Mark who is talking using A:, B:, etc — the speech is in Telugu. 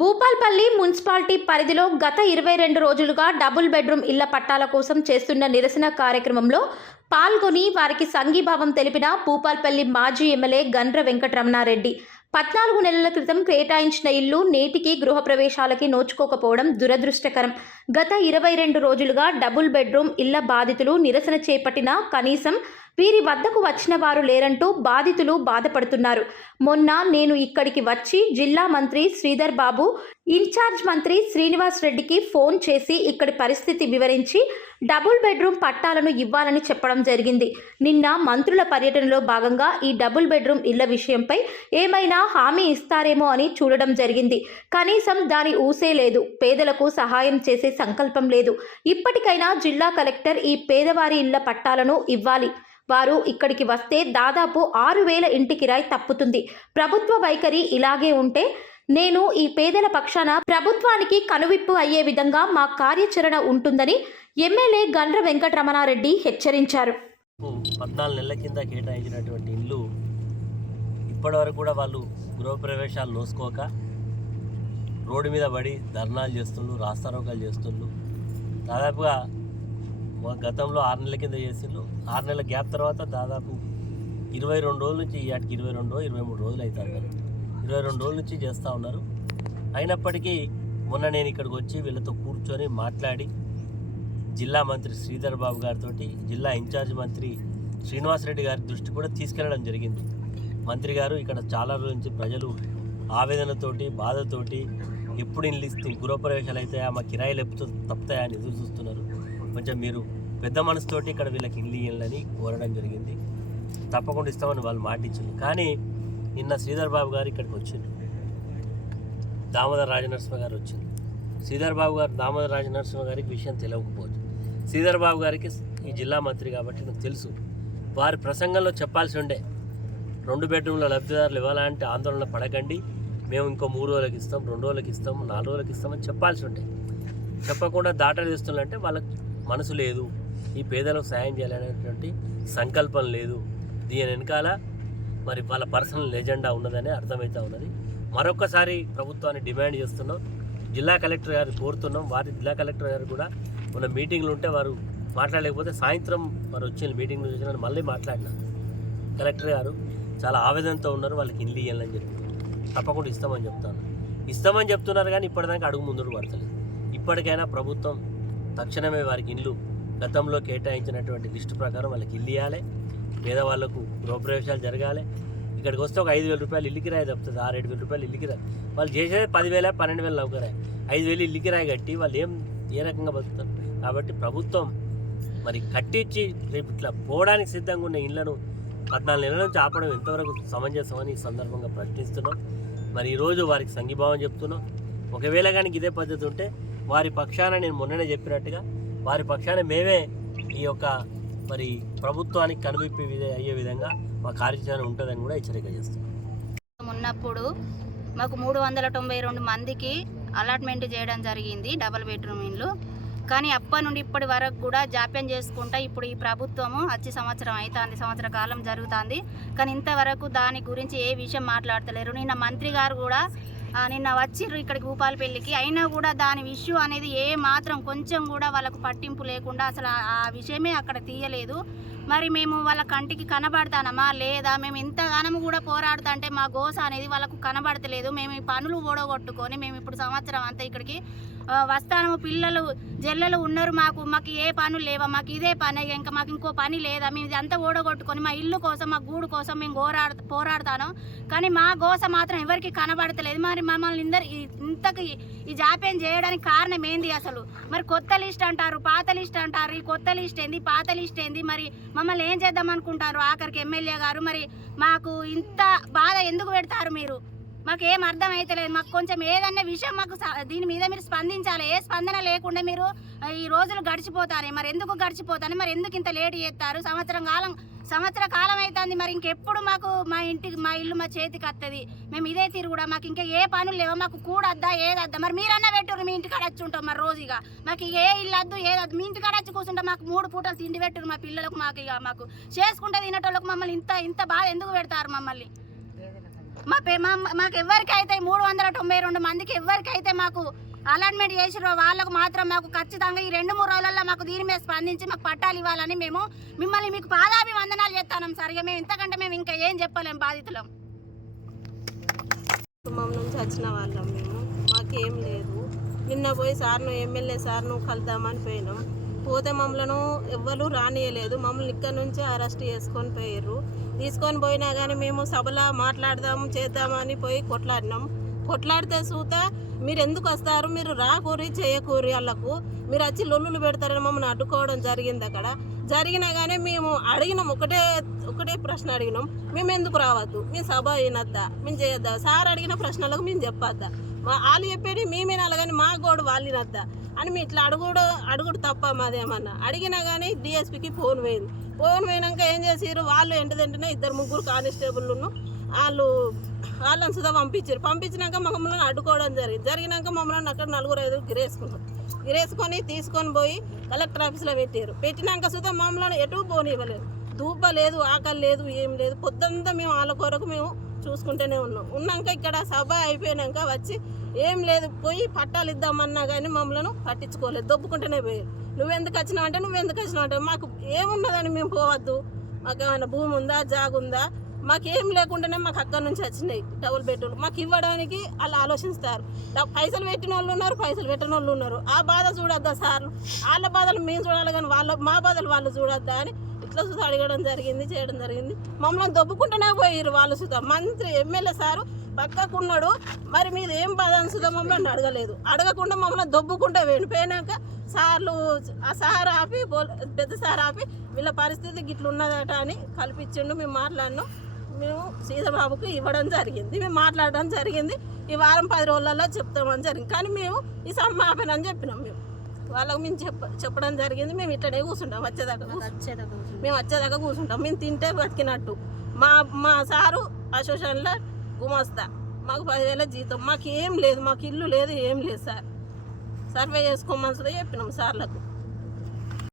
A: భూపాల్పల్లి మున్సిపాలిటీ పరిధిలో గత ఇరవై రెండు రోజులుగా డబుల్ బెడ్రూమ్ ఇళ్ళ పట్టాల కోసం చేస్తున్న నిరసన కార్యక్రమంలో పాల్గొని వారికి సంఘీభావం తెలిపిన భూపాల్పల్లి మాజీ ఎమ్మెల్యే గండ్ర వెంకటరమణారెడ్డి. పద్నాలుగు నెలల క్రితం కేటాయించిన ఇల్లు నేటికి గృహప్రవేశాలకి నోచుకోకపోవడం దురదృష్టకరం. గత ఇరవై రెండు రోజులుగా డబుల్ బెడ్రూమ్ ఇళ్ళ బాధితులు నిరసన చేపట్టినా కనీసం వీరి వద్దకు వచ్చిన వారు లేరంటూ బాధితులు బాధపడుతున్నారు. మొన్న నేను ఇక్కడికి వచ్చి జిల్లా మంత్రి శ్రీధర్ బాబు ఇన్ఛార్జ్ మంత్రి శ్రీనివాస్ రెడ్డికి ఫోన్ చేసి ఇక్కడి పరిస్థితి వివరించి డబుల్ బెడ్రూమ్ పట్టాలను ఇవ్వాలని చెప్పడం జరిగింది. నిన్న మంత్రుల పర్యటనలో భాగంగా ఈ డబుల్ బెడ్రూమ్ ఇళ్ళ విషయంపై ఏమైనా హామీ ఇస్తారేమో అని చూడడం జరిగింది. కనీసం దాని ఊసే లేదు. పేదలకు సహాయం చేసే సంకల్పం లేదు. ఇప్పటికైనా జిల్లా కలెక్టర్ ఈ పేదవారి ఇళ్ళ పట్టాలను ఇవ్వాలి. వారు ఇక్కడికి వస్తే దాదాపు ఆరు వేల ఇంటి కిరాయి తప్పుతుంది. ప్రభుత్వ వైఖరి ఇలాగే ఉంటే నేను ఈ పేదల పక్షాన ప్రభుత్వానికి కనువిప్పు అయ్యే విధంగా మా కార్యాచరణ ఉంటుందని ఎమ్మెల్యే గండ్ర వెంకటరమణారెడ్డి హెచ్చరించారు.
B: పద్నాలుగు నెలల కింద కేటాయించినటువంటి ఇల్లు ఇప్పటివరకు కూడా వాళ్ళు గృహప్రవేశాలు నోసుకోక రోడ్డు మీద పడి ధర్నాలు చేస్తుండ్రు రాస్తారోకాలు చేస్తుండ్రు. దాదాపుగా గతంలో ఆరు నెలల కింద చేసిండ్రు. ఆరు నెలల గ్యాప్ తర్వాత దాదాపు ఇరవై రెండు రోజుల నుంచి వాటికి ఇరవై రెండు ఇరవై మూడు రోజులు అవుతారు ఇరవై రెండు రోజుల నుంచి చేస్తూ ఉన్నారు. అయినప్పటికీ మొన్న నేను ఇక్కడికి వచ్చి వీళ్ళతో కూర్చొని మాట్లాడి జిల్లా మంత్రి శ్రీధర్ బాబు గారితో జిల్లా ఇన్ఛార్జ్ మంత్రి శ్రీనివాసరెడ్డి గారి దృష్టి కూడా తీసుకెళ్ళడం జరిగింది. మంత్రి గారు ఇక్కడ చాలా రోజుల నుంచి ప్రజలు ఆవేదనతోటి బాధతోటి ఎప్పుడు ఇల్లు ఇస్తే గృహప్రవేశాలు అయితే మా కిరాయిలు ఎప్పుడు తప్పుతాయా అని ఎదురు చూస్తున్నారు. కొంచెం మీరు పెద్ద మనసుతోటి ఇక్కడ వీళ్ళకి ఇల్లు కోరడం జరిగింది. తప్పకుండా ఇస్తామని వాళ్ళు మాటిచ్చింది కానీ నిన్న శ్రీధర్ బాబు గారు ఇక్కడికి వచ్చిండ్రు. దామోదర్ రాజనరసింహ గారు వచ్చింది శ్రీధర్ బాబు గారు దామోదర్ రాజనరసింహ గారికి విషయం తెలియకపోవచ్చు శ్రీధర్ బాబు గారికి ఈ జిల్లా మంత్రి కాబట్టి నాకు తెలుసు. వారి ప్రసంగంలో చెప్పాల్సి ఉండే రెండు బెడ్రూమ్ల లబ్ధిదారులు ఇవ్వాలంటే ఆందోళన పడకండి. మేము ఇంకో మూడు రోజులకు ఇస్తాం రెండు రోజులకి ఇస్తాం నాలుగు రోజులకు ఇస్తామని చెప్పాల్సి ఉండే. చెప్పకుండా దాటలు ఇస్తుందంటే వాళ్ళకి మనసు లేదు ఈ పేదలకు సాయం చేయాలనేటువంటి సంకల్పం లేదు. దీని వెనకాల మరి వాళ్ళ పర్సనల్ ఎజెండా ఉన్నదని అర్థమవుతా ఉన్నది. మరొకసారి ప్రభుత్వాన్ని డిమాండ్ చేస్తున్నాం. జిల్లా కలెక్టర్ గారు కోరుతున్నాం. వారి జిల్లా కలెక్టర్ గారు కూడా మన మీటింగ్లు ఉంటే వారు మాట్లాడలేకపోతే సాయంత్రం వారు వచ్చిన మీటింగ్ నుంచి వచ్చిన మళ్ళీ మాట్లాడినా. కలెక్టర్ గారు చాలా ఆవేదనతో ఉన్నారు. వాళ్ళకి ఇల్లు ఇవ్వాలని చెప్పి తప్పకుండా ఇస్తామని చెప్తాను. ఇస్తామని చెప్తున్నారు కానీ ఇప్పటిదాకా అడుగు ముందుకు పడతలేదు. ఇప్పటికైనా ప్రభుత్వం తక్షణమే వారికి ఇల్లు గతంలో కేటాయించినటువంటి లిస్టు ప్రకారం వాళ్ళకి ఇల్లు ఇవ్వాలి. పేదవాళ్ళకు గృహప్రవేశాలు జరగాలి. ఇక్కడికి వస్తే ఒక ఐదు వేల రూపాయలు ఇల్లు కిరాయి తప్పుతుంది. ఆరు ఏడు వేల రూపాయలు ఇల్లు కిరాయి. వాళ్ళు చేసేది పదివేల పన్నెండు వేల నౌకరాయి ఐదు వేలు ఇల్లు కిరాయి కట్టి వాళ్ళు ఏం ఏ రకంగా బతుకుతారు? కాబట్టి ప్రభుత్వం మరి కట్టించి రేపు ఇట్లా పోవడానికి సిద్ధంగా ఉన్న ఇళ్ళను పద్నాలుగు నెలల నుంచి ఆపడం ఎంతవరకు సమంజసమని ఈ సందర్భంగా ప్రశ్నిస్తున్నాం. మరి ఈరోజు వారికి సంఘీభావం చెప్తున్నాం. ఒకవేళ కానీ ఇదే పద్ధతి ఉంటే వారి పక్షాన నేను మొన్ననే చెప్పినట్టుగా వారి పక్షాన మేమే ఈ యొక్క మరి ప్రభుత్వానికి కనువిప్పి అయ్యే విధంగా మా కార్యాచరణ ఉంటుందని కూడా హెచ్చరిక చేస్తున్నాం.
C: ఉన్నప్పుడు మాకు మూడు వందల తొంభై రెండు మందికి అలాట్మెంట్ చేయడం జరిగింది డబల్ బెడ్రూమ్ ఇండ్లు కానీ అప్పటి నుండి ఇప్పటి వరకు కూడా జాప్యం చేసుకుంటా ఇప్పుడు ఈ ప్రభుత్వము వచ్చి సంవత్సరం అవుతుంది సంవత్సర కాలం జరుగుతుంది. కానీ ఇంతవరకు దాని గురించి ఏ విషయం మాట్లాడతలేరు. నిన్న మంత్రి గారు కూడా నిన్న వచ్చిర్రు ఇక్కడికి భూపాలపల్లికి అయినా కూడా దాని ఇష్యూ అనేది ఏ మాత్రం కొంచెం కూడా వాళ్ళకు పట్టింపు లేకుండా అసలు ఆ- విషయమే అక్కడ తీయలేదు. మరి మేము వాళ్ళ కంటికి కనబడతానమా? లేదా మేము ఇంతగానం కూడా పోరాడుతా అంటే మా గోస అనేది వాళ్ళకు కనబడతలేదు. మేము ఈ పనులు ఓడగొట్టుకొని మేము ఇప్పుడు సంవత్సరం అంతా ఇక్కడికి వస్తాము పిల్లలు జల్లలు ఉన్నారు మాకు మాకు ఏ పనులు లేవా మాకు ఇదే పని ఇంకా మాకు ఇంకో పని లేదా మేము ఇదంతా ఓడగొట్టుకొని మా ఇల్లు కోసం మా గూడు కోసం మేము పోరాడ పోరాడతాను. కానీ మా గోస మాత్రం ఎవరికి కనబడతలేదు. మరి మమ్మల్ని ఇందరు ఇంతకు ఈ- ఈ జాప్యం చేయడానికి కారణం ఏంది అసలు? మరి కొత్త లిస్ట్ అంటారు పాత లిస్ట్ అంటారు ఈ కొత్త లిస్ట్ ఏంది పాత లిస్ట్ ఏంది మరి మమ్మల్ని ఏం చేద్దాం అనుకుంటారు ఆఖరికి ఎమ్మెల్యే గారు? మరి మాకు ఇంత బాధ ఎందుకు పెడతారు మీరు? మాకు ఏం అర్థం అయితలేదు మాకు కొంచెం ఏదన్నా విషయం మాకు దీని మీద మీరు స్పందించాలి. ఏ స్పందన లేకుండా మీరు ఈ రోజులు గడిచిపోతారు మరి ఎందుకు గడిచిపోతాను? మరి ఎందుకు ఇంత లేట్ చేస్తారు? సంవత్సరం కాలం సంవత్సర కాలం అవుతుంది మరి ఇంకెప్పుడు మాకు మా ఇంటికి మా ఇల్లు మా చేతికి వస్తుంది మేము ఇదే తిరుగుడా మాకు ఇంకా ఏ పనులు లేవో. మాకు కూడద్దా ఏదద్దా మరి మీరన్నా పెట్టురు మీ ఇంటికాడ వచ్చి ఉంటాం మరి రోజు ఇక. మాకు ఏ ఇల్లు వద్దు ఏదద్దు మీ ఇంటికాడ వచ్చి కూర్చుంటాం మాకు మూడు పూటలు తిండి పెట్టురు మా పిల్లలకు మాకు ఇక మాకు. చేసుకుంటే తినేటోళ్ళకు మమ్మల్ని ఇంత ఇంత బాధ ఎందుకు పెడతారు మమ్మల్ని? మా పే మా మాకు ఎవరికైతే మూడు వందల తొంభై రెండు మందికి ఎవరికైతే మాకు అలాట్మెంట్ చేసిరో వాళ్ళకు మాత్రం మాకు ఖచ్చితంగా ఈ రెండు మూడు రోజులలో మాకు దీని మీద స్పందించి మాకు పట్టాలు ఇవ్వాలని మేము మిమ్మల్ని మీకు పాదాభివందనాలు చేస్తాం సరిగా మేము ఇంతకంటే మేము ఇంకా ఏం చెప్పలేం బాధితులం.
D: కుటుంబం నుంచి వచ్చిన వాళ్ళం మేము. మాకేం లేదు. నిన్న పోయి సార్ను ఎమ్మెల్యే సార్ను కలుద్దామని పోయినాం. పోతే మమ్మల్ని ఎవ్వరు రానియలేదు. మమ్మల్ని ఇక్కడ నుంచి అరెస్ట్ చేసుకొని పోయారు తీసుకొని పోయినా కానీ మేము సభలో మాట్లాడదాం చేద్దామని పోయి కొట్లాడినాం. కొట్లాడితే సూత మీరు ఎందుకు వస్తారు? మీరు రాకూరి చేయకూరి వాళ్ళకు మీరు వచ్చి లొల్లులు పెడతారని మమ్మల్ని అడ్డుకోవడం జరిగింది అక్కడ. జరిగినా కానీ మేము అడిగినాం. ఒకటే ఒకటే ప్రశ్న అడిగినాం. మేము ఎందుకు రావద్దు? మీ సభ అయినద్దా? మేము చేయొద్దా? సార్ అడిగిన ప్రశ్నలకు మేము చెప్పొద్దా? మా వాళ్ళు చెప్పేది మేమే కానీ మా గోడు వాళ్ళు రద్దా. అని మీ ఇట్లా అడుగుడు అడుగుడు తప్ప మాదేమన్నా. అడిగినా కానీ డిఎస్పికి ఫోన్ పోయింది. ఫోన్ పోయినాక ఏం చేసారు వాళ్ళు ఎంటదంటేనే ఇద్దరు ముగ్గురు కానిస్టేబుల్ను వాళ్ళు వాళ్ళని సుధా పంపించారు పంపించినాక మమ్మల్ని అడ్డుకోవడం జరిగింది. జరిగినాక మమ్మల్ని అక్కడ నలుగురు ఐదు గిరేసుకున్నారు. గిరేసుకొని తీసుకొని పోయి కలెక్టర్ ఆఫీస్లో పెట్టారు పెట్టినాక సుధా మమ్మల్ని ఎటు పోనివ్వలేదు. ధూప లేదు ఆకలి లేదు ఏం లేదు. పొద్దంతా మేము వాళ్ళ కొరకు మేము చూసుకుంటూనే ఉన్నాం. ఉన్నాక ఇక్కడ సభ అయిపోయినాక వచ్చి ఏం లేదు పోయి పట్టాలు ఇద్దామన్నా కానీ మమ్మల్ని పట్టించుకోలేదు. దొబ్బుకుంటూనే పోయారు. నువ్వెందుకు వచ్చినావు అంటే నువ్వెందుకు వచ్చినావు అంటే మాకు ఏమున్నదని మేము పోవద్దు. మాకు ఏమైనా భూమి ఉందా జాగుందా మాకు ఏం లేకుండానే మాకు అక్కడ నుంచి వచ్చినాయి డబుల్ బెడ్రూమ్ మాకు ఇవ్వడానికి వాళ్ళు ఆలోచిస్తారు. పైసలు పెట్టిన వాళ్ళు ఉన్నారు పైసలు పెట్టిన వాళ్ళు ఉన్నారు. ఆ బాధ చూడొద్దా సార్లు? వాళ్ళ బాధలు మేము చూడాలి కానీ వాళ్ళ మా బాధలు వాళ్ళు చూడొద్దా అని ఇట్లా చూసి అడగడం జరిగింది చేయడం జరిగింది. మమ్మల్ని దొబ్బుకుంటూనే పోయారు వాళ్ళు సుధా. మంత్రి ఎమ్మెల్యే సారు పక్కకున్నాడు మరి మీరు ఏం బాధ అని సుధా మమ్మల్ని అడగలేదు. అడగకుండా మమ్మల్ని దొబ్బుకుంటూ వెళ్ళిపోయినాక సార్లు ఆ సార్ ఆపి పెద్ద సార్ ఆపి వీళ్ళ పరిస్థితి గిట్లు ఉన్నదట అని కల్పించిండు. మేము మాట్లాడినాం. మేము సీతాబాబుకి ఇవ్వడం జరిగింది. మేము మాట్లాడడం జరిగింది. ఈ వారం పది రోజులలో చెప్తామని జరిగింది. కానీ మేము ఈ సమాపన అని చెప్పినాం మేము. వాళ్ళకి మేము చెప్ప చెప్పడం జరిగింది. మేము ఇట్లనే కూర్చుంటాం వచ్చేదాకా కూర్చుంటాం. మేము వచ్చేదాకా కూర్చుంటాం. మేము తింటే బతికినట్టు. మా మా సారు అసోసియేషన్లో గుమస్తా. మాకు పదివేల జీతం. మాకు ఏం లేదు. మాకు ఇల్లు లేదు ఏం లేదు సార్. సర్వే చేసుకోమని చెప్పినాం సార్లకు.